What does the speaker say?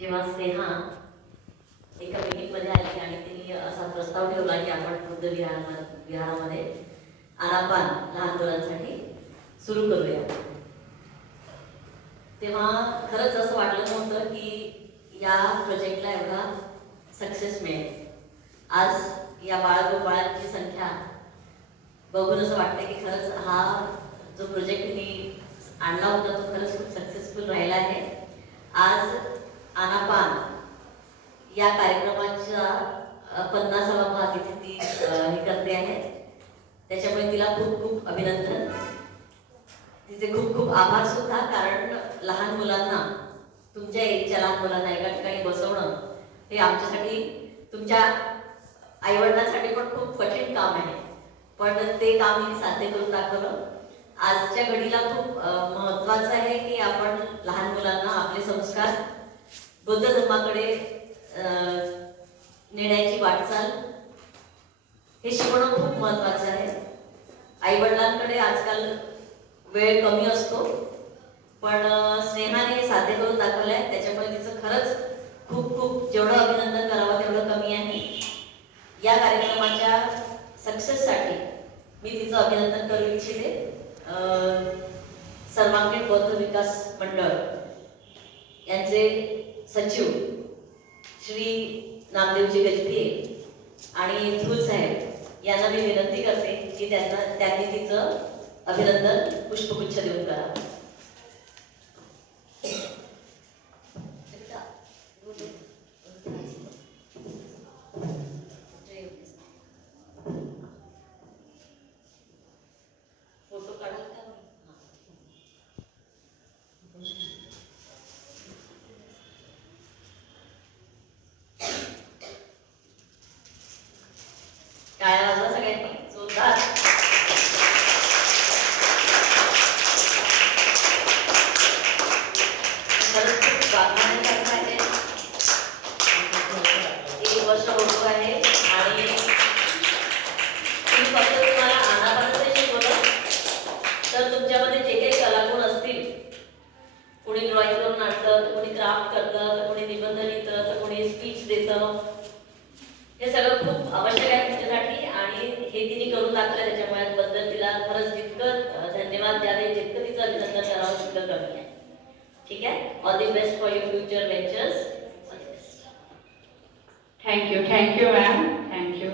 जेव्हा स्नेहा एका मीटिंगमध्ये आली आणि तिने असा प्रस्ताव ठेवला की आपण बुद्ध विहारामध्ये आरापान लहान मुलांसाठी सुरू करूया, तेव्हा खरंच असं वाटलं नव्हतं की या प्रोजेक्टला एवढा सक्सेस मिळेल. आज या बाळगोपाळांची संख्या बघून असं वाटतं की खरंच हा जो प्रोजेक्ट मी आणला होता तो खरंच खूप सक्सेसफुल राहिला आहे. आज आनापान या कार्यक्रमाच्या 50वा भाग इथे ती हे करते आहे, त्याच्यामुळे तिला खूप खूप अभिनंदन, तिचे खूप खूप आभार सुद्धा. कारण लहान मुलांना, तुमच्या एजच्या लहान मुलांना एका ठिकाणी बसवणं हे आमच्यासाठी, तुमच्या आईवडिलांसाठी पण खूप कठीण काम आहे, पण ते काम मी साध्य करून दाखवलं. आजच्या घडीला खूप महत्त्वाचं आहे की आपण लहान मुलांना आपले संस्कार बुद्ध धर्माकडे नेण्याची वाटचाल हे शिकवणं खूप महत्त्वाचं आहे. आईवडिलांकडे आजकाल वेळ कमी असतो, पण स्नेहाने हे साध्य करून दाखवलं आहे, त्याच्यामुळे तिचं खरंच खूप खूप जेवढं अभिनंदन करावं तेवढं कमी आहे. या कार्यक्रमाच्या सक्सेससाठी मी तिचं अभिनंदन करू इच्छिते. सर्वांगीण बौद्ध विकास मंडळ यांचे सचिव श्री नामदेवजी गजभिये आणि ध्रुव साहेब यांना मी विनंती करते की त्यांनी तिचं अभिनंदन पुष्पगुच्छ देऊन करा. फोटो काढाल का? टाळ्या वाजवा सगळ्यांनी जोरदार. खरंच खूप वागण्यासारखं आहे. 1 वर्ष होतो आहे आणि तुम्ही फक्त तुम्हाला आनापानच शिकवलं, तर तुमच्यामध्ये जे काही कलागुण असतील, कोणी ड्रॉइंग करून आणतं, तर कोणी क्राफ्ट करतं, तर कोणी निबंध लिहितं, तर कोणी स्पीच देतं, हे सगळं खूप आवश्यक आहे तुमच्यासाठी आणि हे तिने करून दाखवलं. त्याच्यामुळे बद्दल तिला खरंच जितकं धन्यवाद द्यावे, जितकं तिचं अभिनंदन करावं तितकं कमी आहे. ठीक आहे. All the best for your future ventures. Thank you ma'am. Thank you.